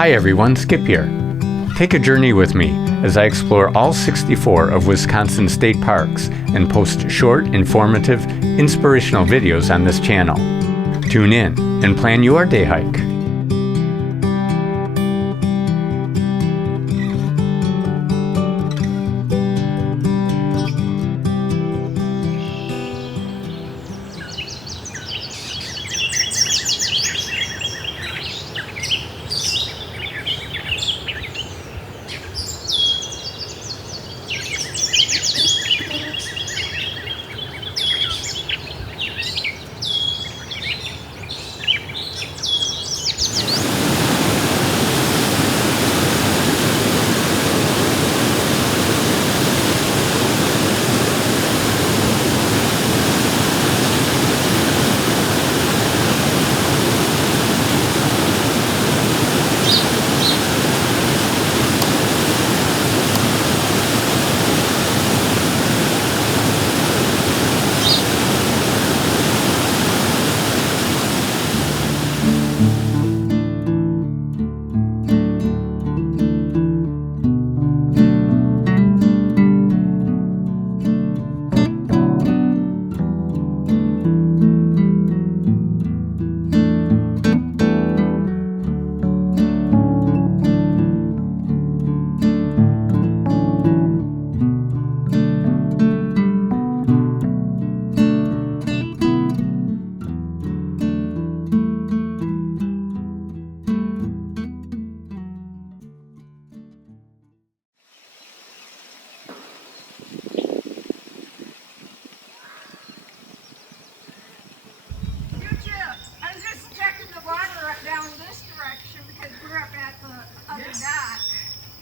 Hi everyone, Skip here. Take a journey with me as I explore all 64 of Wisconsin's state parks and post short, informative, inspirational videos on this channel. Tune in and plan your day hike.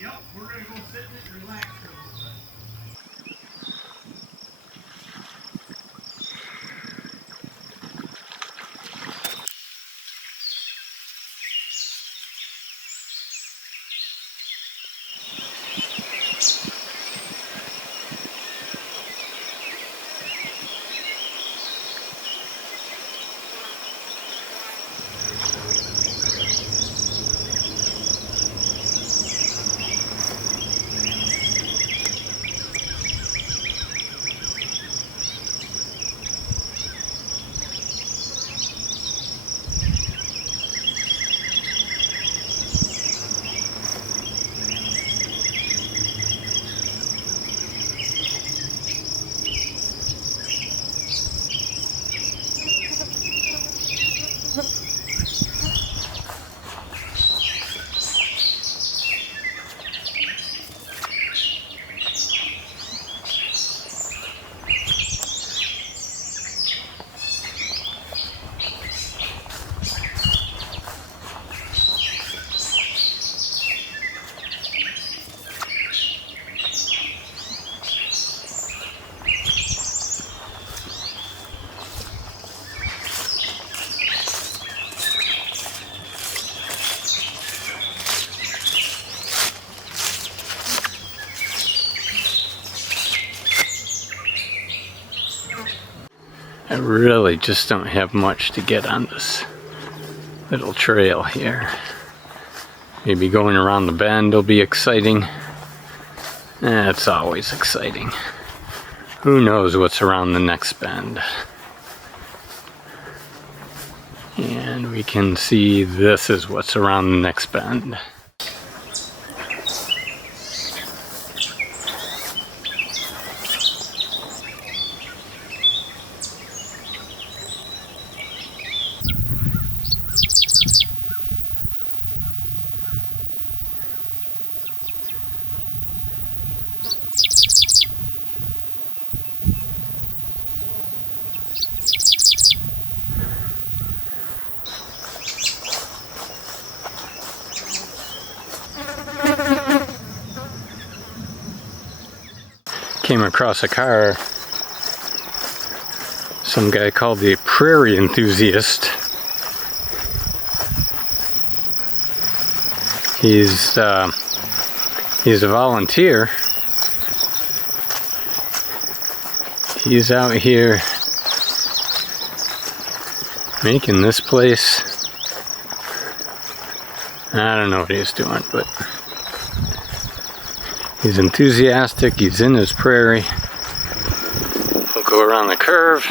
Yep, we're going to go sit in it and relax for a little bit. I really just don't have much to get on this little trail here. Maybe going around the bend will be exciting. It's always exciting. Who knows what's around the next bend? And we can see this is what's around the next bend. Came across a car, some guy called the Prairie Enthusiast. He's a volunteer. He's out here making this place I don't know what he's doing, but he's enthusiastic. He's in his prairie. We'll go around the curve.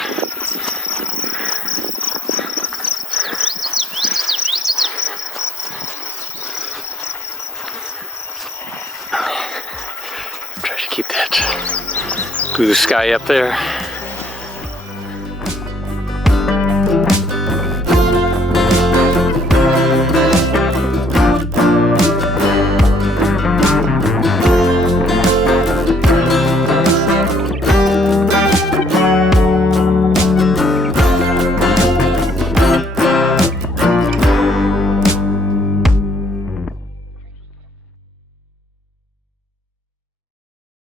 Try to keep that blue sky up there.